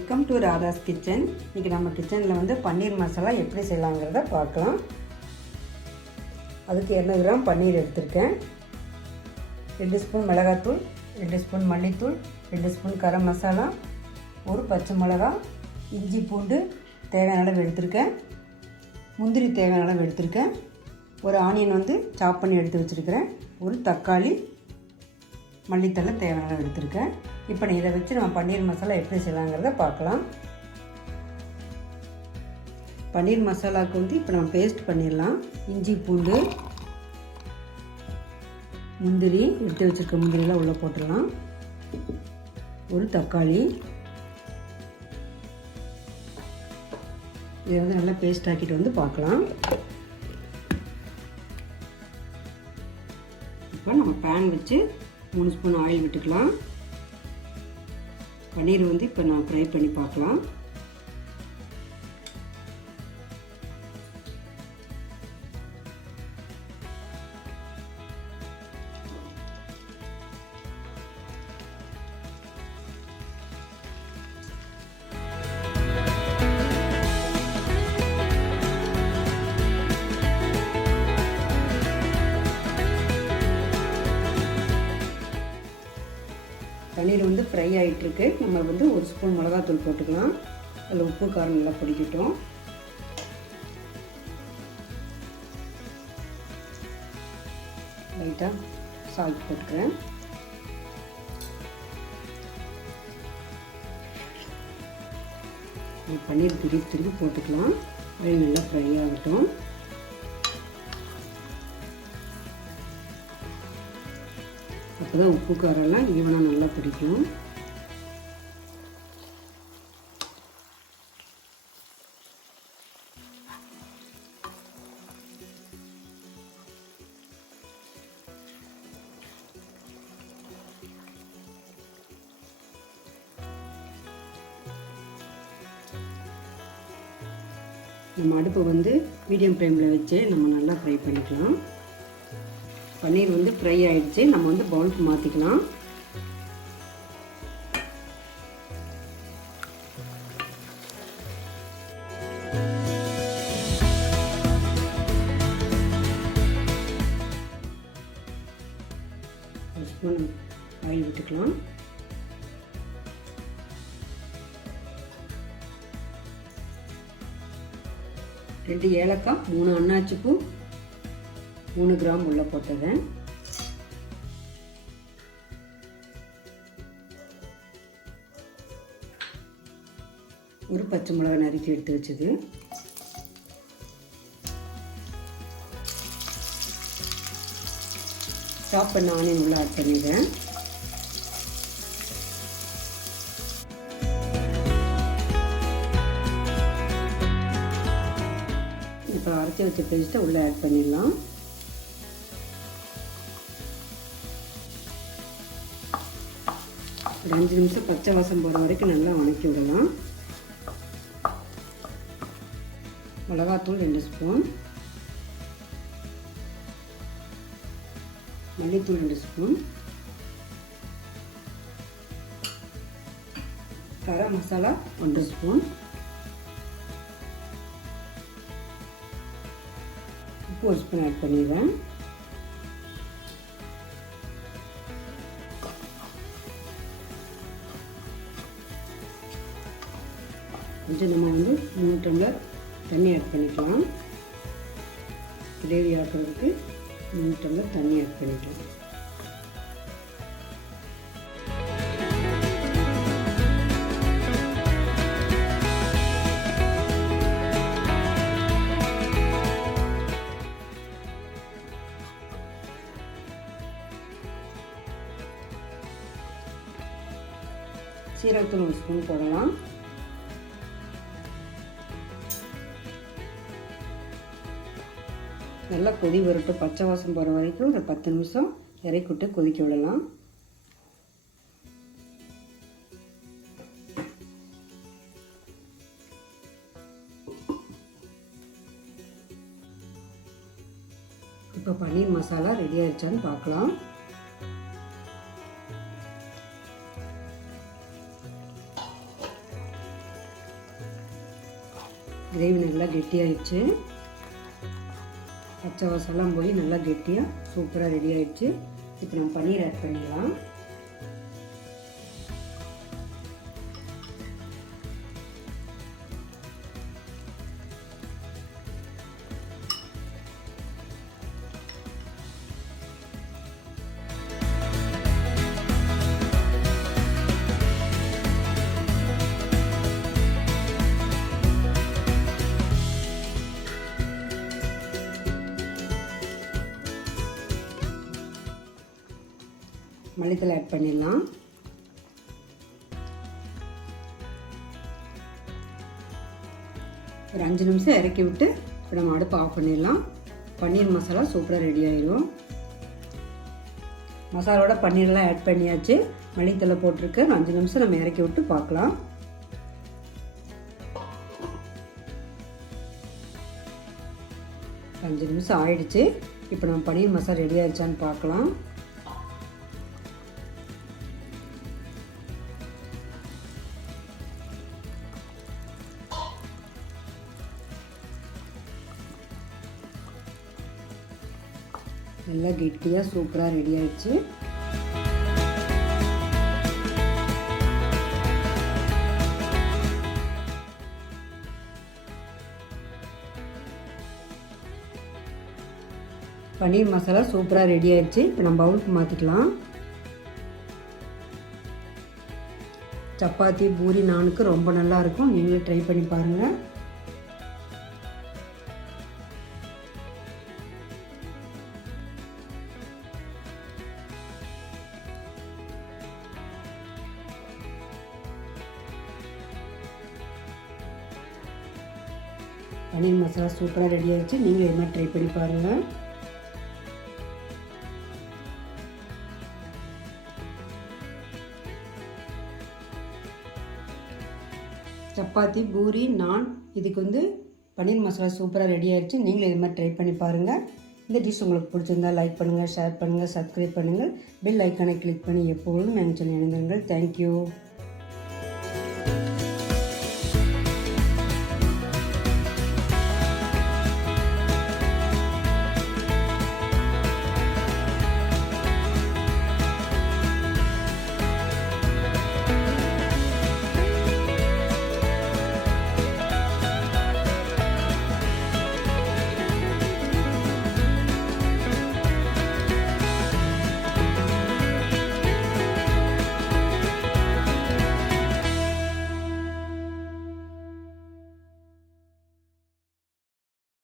Welcome to Radha's kitchen. இன்றைக்கி நம்ம கிச்சனில் வந்து பன்னீர் மசாலா எப்படி செய்யலாங்கிறத பார்க்கலாம். அதுக்கு 200 கிராம் பன்னீர் எடுத்திருக்கேன். 2 ஸ்பூன் மிளகாத்தூள், 2 ஸ்பூன் மல்லித்தூள், 2 ஸ்பூன் கரம் மசாலா, ஒரு பச்சை மிளகா, இஞ்சி பூண்டு தேவையான அளவு எடுத்திருக்கேன், முந்திரி தேவையான அளவு எடுத்திருக்கேன், ஒரு ஆனியன் வந்து சாப் பண்ணி எடுத்து வச்சுருக்கிறேன், ஒரு தக்காளி, மல்லித்தலை தேவையான அளவு எடுத்திருக்கேன். இப்போ இதை வச்சு நம்ம பன்னீர் மசாலா எப்படி செய்யலாங்கிறத பார்க்கலாம். பன்னீர் மசாலாவுக்கு வந்து இப்போ நம்ம பேஸ்ட் பண்ணிடலாம். இஞ்சி பூண்டு, முந்திரி எடுத்து வச்சுருக்க முந்திரியெலாம் உள்ளே போட்டுடலாம், ஒரு தக்காளி, இதை வந்து நல்லா பேஸ்ட் ஆக்கிட்டு வந்து பார்க்கலாம். இப்போ நம்ம பேன் வச்சு 3 ஸ்பூன் ஆயில் விட்டுக்கலாம். பன்னீர் வந்து இப்போ நான் ஃப்ரை பண்ணி பார்க்கலாம். பன்னீர் வந்து ஃப்ரை ஆகிட்டுருக்கு. நம்ம வந்து 1 ஸ்பூன் மிளகாத்தூள் போட்டுக்கலாம். அதில் உப்பு காரம் நல்லா பிடிக்கட்டும். லைட்டாக சால்ட் போட்டுக்கிறேன். பன்னீர் திருப்பி போட்டுக்கலாம். அது நல்லா ஃப்ரை ஆகட்டும். அப்போ தான் உப்பு காரெல்லாம் ஈவனாக நல்லா பிடிக்கும். நம்ம அடுப்பை வந்து மீடியம் ஃப்ளேமில் வச்சு நம்ம நல்லா ஃப்ரை பண்ணிக்கலாம். பன்னீர் வந்து ஃப்ரை ஆகிடுச்சு. நம்ம வந்து பவுலுக்கு மாற்றிக்கலாம். ஒரு ஸ்பூன் ஆயில் விட்டுக்கலாம். ரெண்டு ஏலக்காய், 3 அன்னாச்சிப்பூ, 3 கிராம் உள்ள போட்டது, ஒரு பச்சை மிளகா நறுக்கி எடுத்து வச்சது, சாப் பண்ண ஆனியன் உள்ள ஆட் பண்ணிடுறேன். இப்போ அரைச்சி வச்ச பேஸ்ட்டை உள்ளே ஆட் பண்ணிடலாம். ஒரு 5 நிமிஷம் பச்சை வாசம் போகிற வரைக்கும் நல்லா வணக்கி விடலாம். மிளகாத்தூள் 2 ஸ்பூன், மல்லித்தூள் 2 ஸ்பூன், கரம் மசாலா 1 ஸ்பூன், உப்பு 1 ஸ்பூன் ஆட் பண்ணிடுறேன். கொஞ்சம் நம்ம வந்து 3 டம்ளர் தண்ணி ஆட் பண்ணிக்கலாம். கிரேவி ஆக்குறதுக்கு 3 டம்ளர் தண்ணி ஆட் பண்ணிக்கலாம். சீரகத்தூள் 1 ஸ்பூன் போடலாம். நல்லா கொதி வரட்டும். பச்சை வாசம் போகிற வரைக்கும் ஒரு 10 நிமிஷம் இறக்கி விட்டு கொதிக்க விடலாம். இப்போ பன்னீர் மசாலா ரெடி ஆயிடுச்சான்னு பார்க்கலாம். கிரேவி நல்லா கெட்டியாகிடுச்சு. பச்சை வாசம்லாம் போய் நல்லா கெட்டியாக சூப்பராக ரெடி ஆகிடுச்சு. இப்போ நம்ம பன்னீர் ஆட் பண்ணிடலாம். மல்லித்தலை ஆட் பண்ணிடலாம். ஒரு 5 நிமிஷம் இறக்கி விட்டு இப்போ நம்ம அடுப்பு ஆஃப் பண்ணிடலாம். பன்னீர் மசாலா சூப்பராக ரெடி ஆயிடும். மசாலோட பன்னீர்லாம் ஆட் பண்ணியாச்சு. மல்லித்தலை போட்டிருக்கு. 5 நிமிஷம் நம்ம இறக்கி விட்டு பார்க்கலாம். அஞ்சு நிமிஷம் ஆயிடுச்சு. இப்போ நம்ம பன்னீர் மசாலா ரெடி ஆயிடுச்சான்னு பார்க்கலாம். நல்லா கெட்டியாக சூப்பராக ரெடி ஆயிடுச்சு. பன்னீர் மசாலா சூப்பராக ரெடி ஆயிடுச்சு. இப்போ நம்ம பவுலுக்கு மாற்றிக்கலாம். சப்பாத்தி பூரி நானுக்கு ரொம்ப நல்லாயிருக்கும். நீங்களே ட்ரை பண்ணி பாருங்கள். பன்னீர் மசாலா சூப்பராக ரெடி ஆயிடுச்சு. நீங்கள் இது மாதிரி ட்ரை பண்ணி பாருங்கள். சப்பாத்தி பூரி நான் இதுக்கு பன்னீர் மசாலா சூப்பராக ரெடி ஆயிடுச்சு. நீங்களும் இது மாதிரி ட்ரை பண்ணி பாருங்கள். இந்த டிஷ் உங்களுக்கு பிடிச்சிருந்தால் லைக் பண்ணுங்கள், ஷேர் பண்ணுங்கள், சப்ஸ்கிரைப் பண்ணுங்கள். பெல் ஐக்கானை கிளிக் பண்ணி எப்பொழுதும் எங்கள் சேனல் இணைந்திருங்கள். தேங்க்யூ.